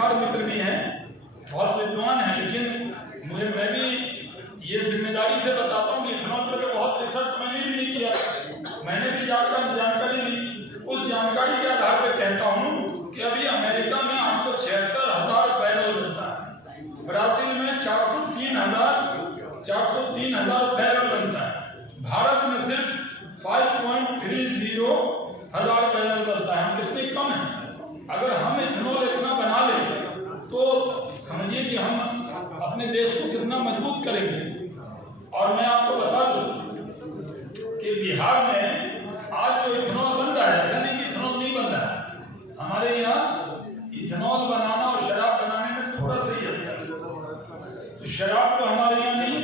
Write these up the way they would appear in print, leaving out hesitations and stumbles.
जानकार मित्र भी हैं, बहुत विद्वान हैं, लेकिन मैं भी ये जिम्मेदारी से बताता हूँ कि इथेनॉल पर बहुत रिसर्च मैंने भी नहीं किया, मैंने भी जाकर जानकारी ली। उस जानकारी के आधार पर कहता हूँ कि अभी अमेरिका में 876,000 बैरल बनता है, ब्राजील में 403,000 बैरल बनता है, भारत में सिर्फ 5.30 हजार बैरल बनता है। हम कितने कम हैं। अगर हम इथेनॉल इतना बना लें तो समझिए कि हम अपने देश को कितना मजबूत करेंगे। और मैं आपको बता दूं कि बिहार में आज जो इथेनॉल बन रहा है, ऐसा नहीं कि इथेनॉल नहीं बन रहा है, हमारे यहाँ इथेनॉल बनाना और शराब बनाने में थोड़ा सा ही अंतर है। तो शराब तो हमारे यहाँ नहीं,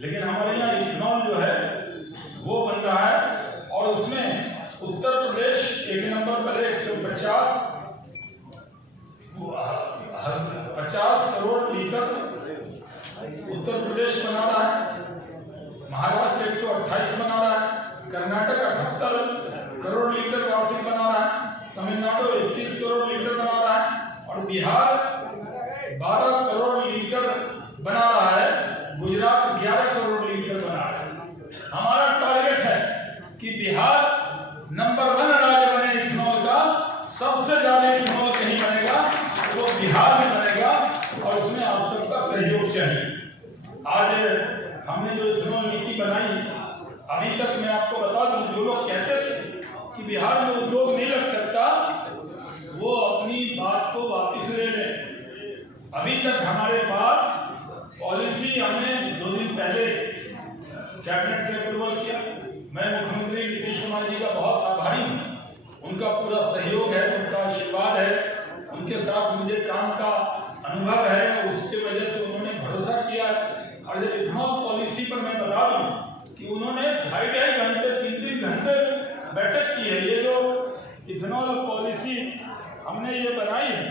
लेकिन हमारे यहाँ इथेनॉल जो है वो बन रहा है। और उसमें उत्तर प्रदेश एक नंबर पर है, 150 करोड़ लीटर उत्तर प्रदेश बना रहा है, महाराष्ट्र 128 बना रहा है, कर्नाटक 78 करोड़ लीटर वार्षिक बना रहा है, तमिलनाडु 21 करोड़ लीटर बना रहा है और बिहार 12 करोड़ लीटर बना रहा है, गुजरात 11 करोड़ लीटर बना रहा है। हमारा टारगेट है कि बिहार नंबर 1 राज्य बने इथेनॉल का, सबसे ज्यादा इथेनॉल कहीं बनेगा वो बिहार में बनेगा और उसमें आप सबका सहयोग चाहिए। आज हमने जो इथेनॉल नीति बनाई, अभी तक मैं आपको बता दूं, जो लोग कहते थे कि बिहार में उद्योग नहीं लग सकता, वो अपनी बात को वापस ले लें। अभी तक हमारे पास पॉलिसी हमने 2 दिन पहले कैबिनेट से अप्रूवल किया। मैं मुख्यमंत्री नीतीश कुमार जी का बहुत आभारी हूँ, उनका पूरा सहयोग है, उनका आशीर्वाद है, उनके साथ मुझे काम का अनुभव है, उसके वजह से उन्होंने भरोसा किया। और जब इथेनॉल पॉलिसी पर मैं बता दूं कि उन्होंने 2.5 घंटे 3 घंटे बैठक की है। ये जो इथेनॉल पॉलिसी हमने ये बनाई है,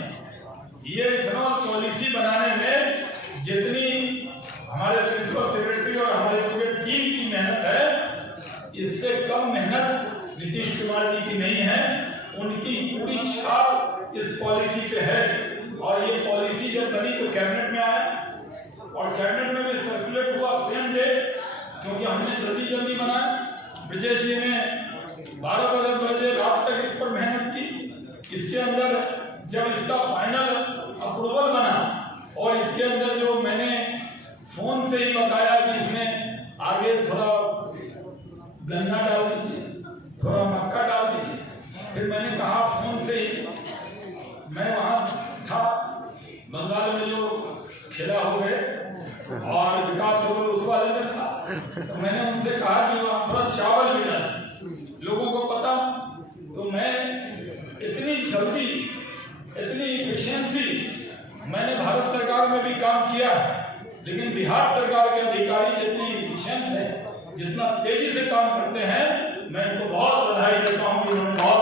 ये इथेनॉल पॉलिसी बनाने में जितनी हमारे प्रिंसिपल सेक्रेटरी और हमारे पूरे टीम की मेहनत है, इससे कम मेहनत नीतीश कुमार जी की नहीं है। उनकी पूरी छाप इस पॉलिसी पे है। और ये पॉलिसी जब बनी तो कैबिनेट में आया और कैबिनेट में भी सर्कुलेट हुआ सेम डे, क्योंकि हमने जल्दी बनाया। ब्रजेश जी ने 12 बजे रात तक इस पर मेहनत की। इसके अंदर जब इसका फाइनल अप्रूवल बना और इसके अंदर जो मैंने फोन से ही बताया कि इसमें आगे थोड़ा गन्ना डाल दीजिए, थोड़ा मक्का डाल दीजिए, फिर मैंने कहा फोन से ही, मैं वहाँ था बंगाल में जो खेला हो गए और विकास हो गए उस वाले में था, तो मैंने उनसे कहा कि वहाँ थोड़ा चावल भी डाल, लोगों को पता। तो मैं इतनी जल्दी, इतनी इफिशिएंसी, मैंने भारत सरकार में भी काम किया, लेकिन बिहार सरकार के अधिकारी जितनी इफिशिएंट है, जितना तेजी से काम करते हैं, मैं इनको बहुत बधाई देता हूँ कि उन्होंने बहुत,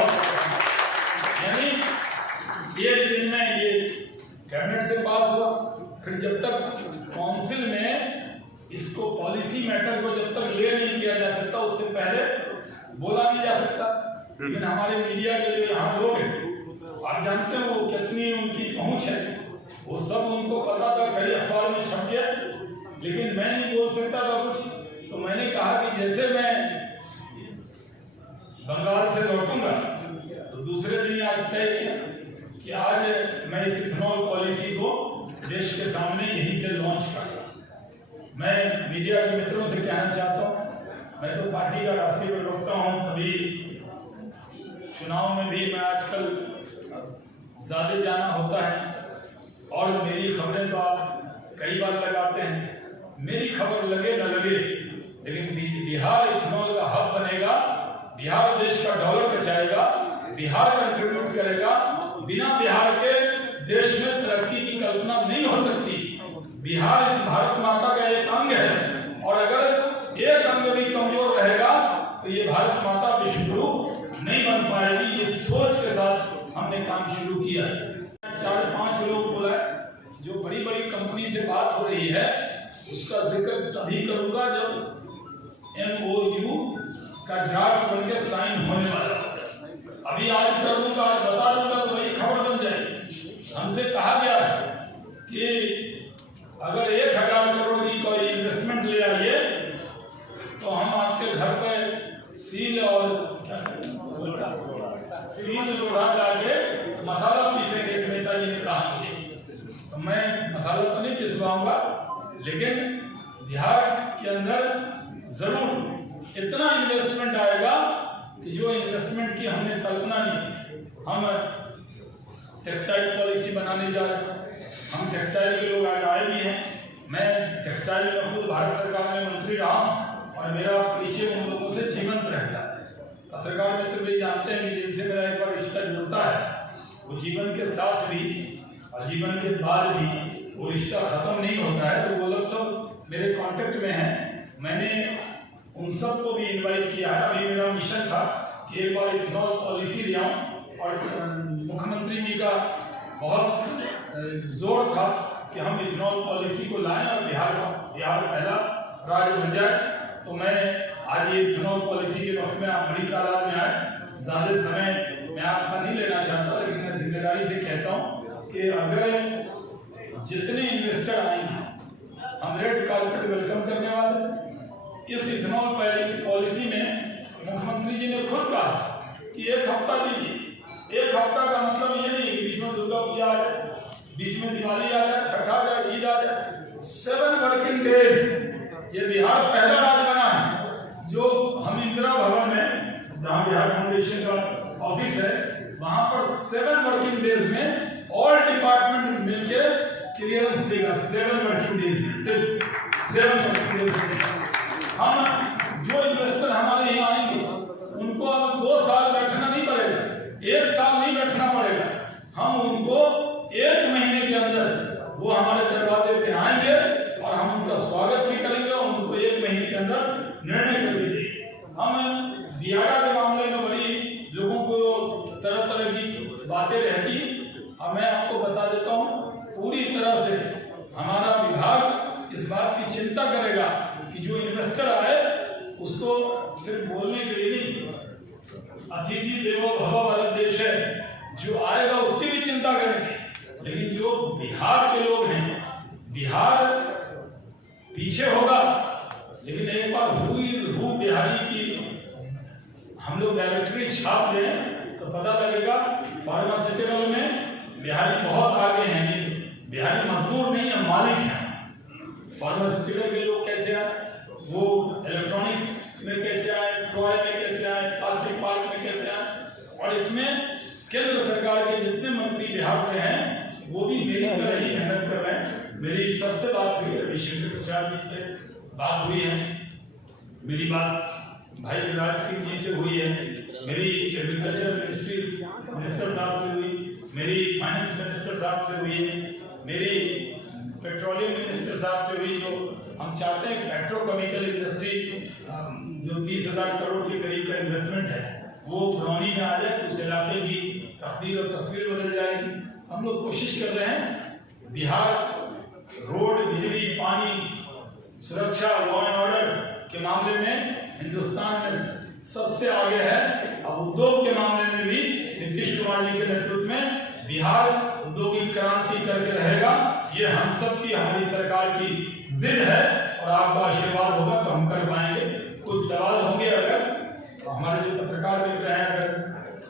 यानी एक दिन में ये कैबिनेट से पास हुआ। फिर जब तक काउंसिल में इसको पॉलिसी मैटर को जब तक ले नहीं किया जा सकता, उससे पहले बोला नहीं जा सकता। लेकिन हमारे मीडिया के जो यहाँ लोग हैं, आप जानते हैं वो कितनी उनकी पहुँच है, वो सब उनको पता था, कई अखबार में छप गया, लेकिन मैं नहीं बोल सकता था कुछ। तो मैंने कहा कि जैसे मैं बंगाल से लौटूंगा तो दूसरे दिन आज तय किया कि आज मैं इस इथेनॉल पॉलिसी को देश के सामने यहीं से लॉन्च करूंगा। मैं मीडिया के मित्रों से कहना चाहता हूं, मैं तो पार्टी का राष्ट्रीय प्रवक्ता हूं, कभी चुनाव में भी मैं आजकल ज्यादा जाना होता है और मेरी खबरें तो आप कई बार लगाते हैं। मेरी खबर लगे न लगे, लेकिन बिहार इथेनॉल का हब बनेगा, बिहार देश का डॉलर बचाएगा, बिहार कंट्रीब्यूट करेगा। बिना बिहार के देश में तरक्की की कल्पना नहीं हो सकती। बिहार इस भारत माता का एक अंग है और अगर एक अंग भी कमजोर रहेगा तो ये भारत माता विश्वगुरु नहीं बन पाएगी। इस सोच के साथ हमने काम शुरू किया। 4-5 लोग बोला, जो बड़ी बड़ी कंपनी से बात हो रही है उसका जिक्र तभी करूंगा जब MOU का ड्राफ्ट बनके साइन होने वाला है। अभी आज कर दूंगा, आज बता दूंगा तो वही खबर बन जाएगी। हमसे कहा गया कि अगर 1000 करोड़ की कोई इन्वेस्टमेंट ले आइए तो हम आपके घर पे सील लोढ़ा जाके मसाला पीसेंगे। नेताजी ने कहा मुझे, तो मैं मसाला तो नहीं पिसवाऊंगा, लेकिन बिहार के अंदर जरूर इतना इन्वेस्टमेंट आएगा कि जो इन्वेस्टमेंट की हमने कल्पना नहीं की। हम टेक्सटाइल पॉलिसी बनाने जा रहे हैं, हम टेक्सटाइल के लोग आज आए भी हैं। मैं टेक्सटाइल में खुद भारत सरकार में मंत्री रहा हूँ और मेरा परिचय उन लोगों से जीवंत रहता है। पत्रकार मित्र भी जानते हैं कि जिनसे मेरा एक बार रिश्ता जुड़ता है वो जीवन के साथ भी और जीवन के बाद भी वो रिश्ता खत्म नहीं होता है। तो वो लोग सब मेरे कांटेक्ट में हैं। मैंने उन सबको भी इनवाइट किया है। अभी मेरा मिशन था कि एक बार इथेनॉल पॉलिसी ले आऊँ और मुख्यमंत्री जी का बहुत जोर था कि हम इथेनॉल पॉलिसी को लाएं और बिहार पहला राज्य बन जाए। तो मैं आज ये इथेनॉल पॉलिसी के वक्त में आप बड़ी तादाद में आए। ज़्यादा समय मैं आपका नहीं लेना चाहता, लेकिन मैं जिम्मेदारी से कहता हूँ कि अगर जितने इन्वेस्टर आएंगे हम रेड कार्पेट वेलकम करने वाले। इस इथेनॉल पॉलिसी में मुख्यमंत्री जी ने खुद कहा कि 1 हफ्ता दीजिए। 1 हफ्ता का मतलब ये नहीं बीच में दुर्गा पूजा आ जाए, बीच में दिवाली आ जाए, छठ आ जाए, ईद आ जाए। 7 वर्किंग डेज। ये बिहार पहला राज्य बना है जो हम इंदिरा भवन में, जहाँ बिहार फाउंडेशन का ऑफिस है, वहां पर 7 वर्किंग डेज में ऑल डिपार्टमेंट मिलकर क्लियरेंस देगा। 7 वर्किंग डेज में, सिर्फ 7 वर्किंग डेज में हम जो इन्वेस्टर हमारे यहाँ आएंगे उनको अब 2 साल बैठना नहीं पड़ेगा, 1 साल नहीं बैठना पड़ेगा। हम उनको 1 महीने के अंदर वो हमारे दरवाजे पे आएंगे और हम उनका स्वागत भी करेंगे और उनको 1 महीने के अंदर निर्णय करके देंगे। हम बियाडा के मामले में बड़ी लोगों को तरह तरह की बातें रहती, और मैं आपको बता देता हूँ पूरी तरह से हमारा विभाग इस बात की चिंता करेगा कि जो इन्वेस्टर आए उसको सिर्फ बोलने के लिए नहीं, अतिथि देवो भव वाला देश है, जो आएगा उसकी भी चिंता करेंगे। लेकिन जो बिहार के लोग हैं, बिहार पीछे होगा, लेकिन एक बार हु इज हु बिहारी की हम लोग डायरेक्टरी छाप दें तो पता लगेगा। फार्मास्यूटिकल में बिहारी बहुत आगे हैं, बिहारी मजदूर नहीं है, मालिक हैं। फार्मास्यूटिकल के लोग कैसे आए, वो इलेक्ट्रॉनिक्स में कैसे आए, टॉय में कैसे आए, प्लास्टिक पार्क में कैसे आए। और इसमें केंद्र सरकार के जितने मंत्री बिहार से हैं वो भी मेरी तरह ही मेहनत कर रहे हैं। मेरी सबसे बात हुई है, रविशंकर प्रसाद जी से बात हुई है, मेरी बात भाई विराज सिंह जी से हुई है, मेरी एग्रीकल्चर मिनिस्टर साहब से हुई, मेरी फाइनेंस मिनिस्टर साहब से हुई है, मेरी पेट्रोलियम मिनिस्टर साहब से हुई। जो हम चाहते हैं पेट्रोकेमिकल इंडस्ट्री जो 30,000 करोड़ के करीब का इन्वेस्टमेंट है वो बरौनी में आ जाए, उस इलाके की तकदीर और तस्वीर बदल जाएगी। हम लोग कोशिश कर रहे हैं बिहार रोड, बिजली, पानी, सुरक्षा, लॉ एंड ऑर्डर के मामले में हिंदुस्तान में सबसे आगे है। अब उद्योग के मामले में भी नीतीश कुमार जी के नेतृत्व में बिहार औद्योगिक क्रांति करके रहेगा। ये हम सब की, हमारी सरकार की जिद है और आपका आशीर्वाद होगा तो हम कर पाएंगे। कुछ सवाल होंगे, अगर तो हमारे जो पत्रकार मित्र हैं, अगर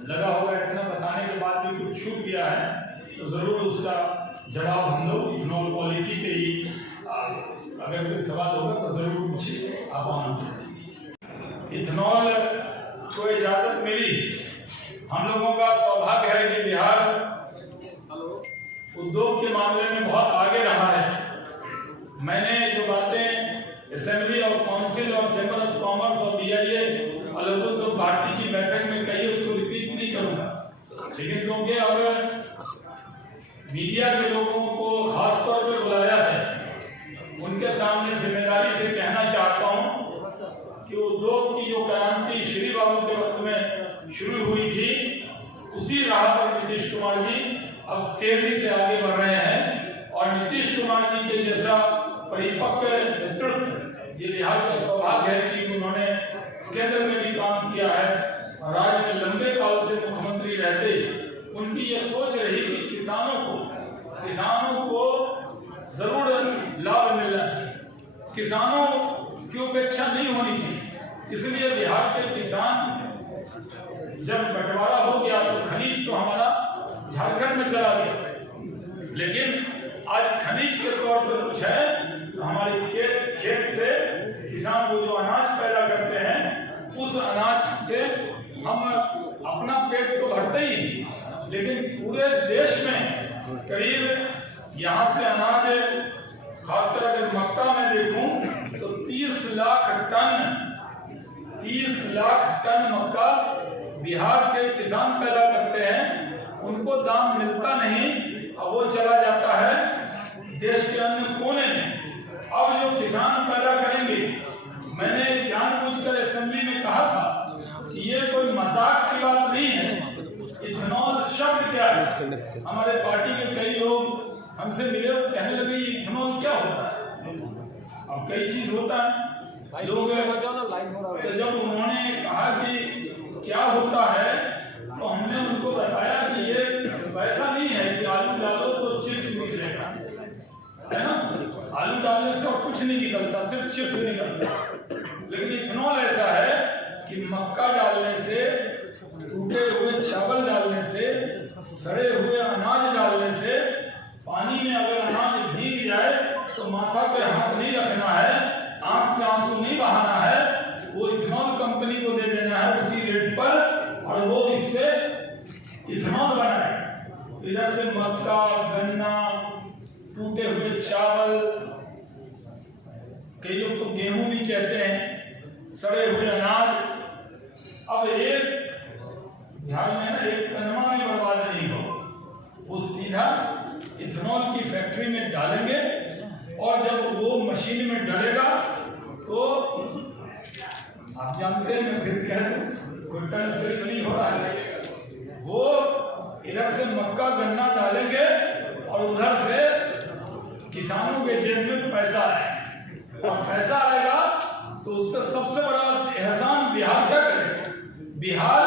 लगा होगा इतना बताने के बाद भी कुछ छूट गया है तो जरूर उसका जवाब हम लोग इथेनॉल पॉलिसी पे ही, अगर कोई सवाल होगा तो जरूर पूछिए। आप आमंत्रित। इथेनॉल को इजाजत मिली, हम लोगों का सौभाग्य है कि बिहार उद्योग के मामले में बहुत आगे रहा है। मैंने जो बातें असेंबली और काउंसिल और चैम्बर ऑफ कॉमर्स और BIA अलग उद्योग भारती की बैठक में कही, उसको रिपीट नहीं करूंगा, लेकिन क्योंकि अब मीडिया के लोगों को खास तौर पर बुलाया है, उनके सामने जिम्मेदारी से कहना चाहता हूं कि उद्योग की जो क्रांति श्री बाबू के वक्त में शुरू हुई थी, उसी राह पर नीतीश कुमार जी अब तेजी से आगे बढ़ रहे हैं। और नीतीश कुमार जी के जैसा परिपक्व नेतृत्व, ये बिहार का सौभाग्य है कि उन्होंने केंद्र में भी काम किया है और राज्य में लंबे काल से मुख्यमंत्री रहते, उनकी ये सोच रही कि किसानों को किसानों की उपेक्षा नहीं होनी चाहिए। इसलिए बिहार के किसान जब बंटवारा हो गया तो खनिज तो हमारा झारखंड में चला गया, लेकिन आज खनिज के तौर पर कुछ है तो हमारे खेत से किसान वो जो अनाज पैदा करते हैं उस अनाज से हम अपना पेट तो भरते ही, लेकिन पूरे देश में करीब यहाँ से अनाज, खासकर अगर मक्का में देखूं तो 30 लाख टन मक्का बिहार के किसान पैदा करते हैं। उनको दाम मिलता नहीं और वो चला जाता है देश के अन्य कोने में। अब जो किसान पैदा करेंगे, मैंने जानबूझकर असेंबली में कहा था कि ये कोई मजाक की बात नहीं है। इथेनॉल शब्द क्या है? हमारे पार्टी के कई लोग हमसे मिले और कहने लगे इथेनॉल क्या होता है। अब कई चीज होता है लोग, तो जब उन्होंने कहा कि क्या होता है तो हमने उनको बताया कि ये वैसा नहीं है कि आलू डालो तो चिप्स निकलेगा, है ना। आलू डालने से और कुछ नहीं निकलता, सिर्फ चिप्स निकलता। लेकिन इथेनॉल ऐसा है कि मक्का डालने से, टूटे हुए चावल डालने से, सड़े हुए अनाज डालने से, पानी में अगर अनाज भीग जाए तो माथा पे हाथ नहीं रखना है, आंख से आंसू नहीं बहाना है, वो इथेनॉल कंपनी को दे देना है उसी रेट पर और वो इससे इथेनॉल बनाए। इधर से मक्का, गन्ना, टूटे हुए चावल, कई लोग तो गेहूं भी कहते हैं, सड़े हुए अनाज। अब एक बिहार में ना एक कनमा भी बर्बाद नहीं हो, वो सीधा इथेनॉल की फैक्ट्री में डालेंगे और जब वो मशीन में डलेगा तो आप जानते हैं, मैं फिर कह दूं, कोई टन सिर्फ नहीं हो रहा है, वो इधर से मक्का गन्ना डालेंगे और उधर से किसानों के जेब में पैसा आएगा और पैसा आएगा तो उससे सबसे बड़ा एहसान बिहार क्या करेगा? बिहार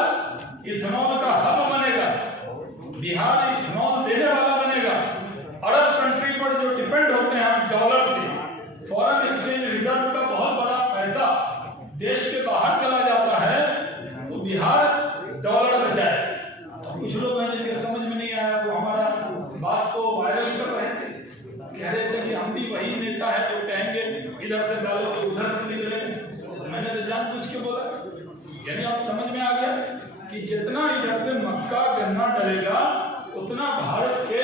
इथेनॉल का हब बनेगा, बिहार इथेनॉल देने वाला बनेगा। अरब कंट्री पर जो डिपेंड होते हैं हम डॉलर से, फॉरेन एक्सचेंज रिजर्व का बहुत बड़ा पैसा देश के बाहर चला जाता है तो बिहार डॉलर बचाए। कुछ लोग हैं जिनके समझ में नहीं आया, वो हमारा बात को वायरल कर रहे थे, कह रहे थे कि हम भी वही नेता है जो कहेंगे इधर से डालो कि उधर से निकले। मैंने तो जानबूझ के बोला, यानी आप समझ में आ गया कि जितना इधर से मक्का गन्ना डलेगा उतना भारत के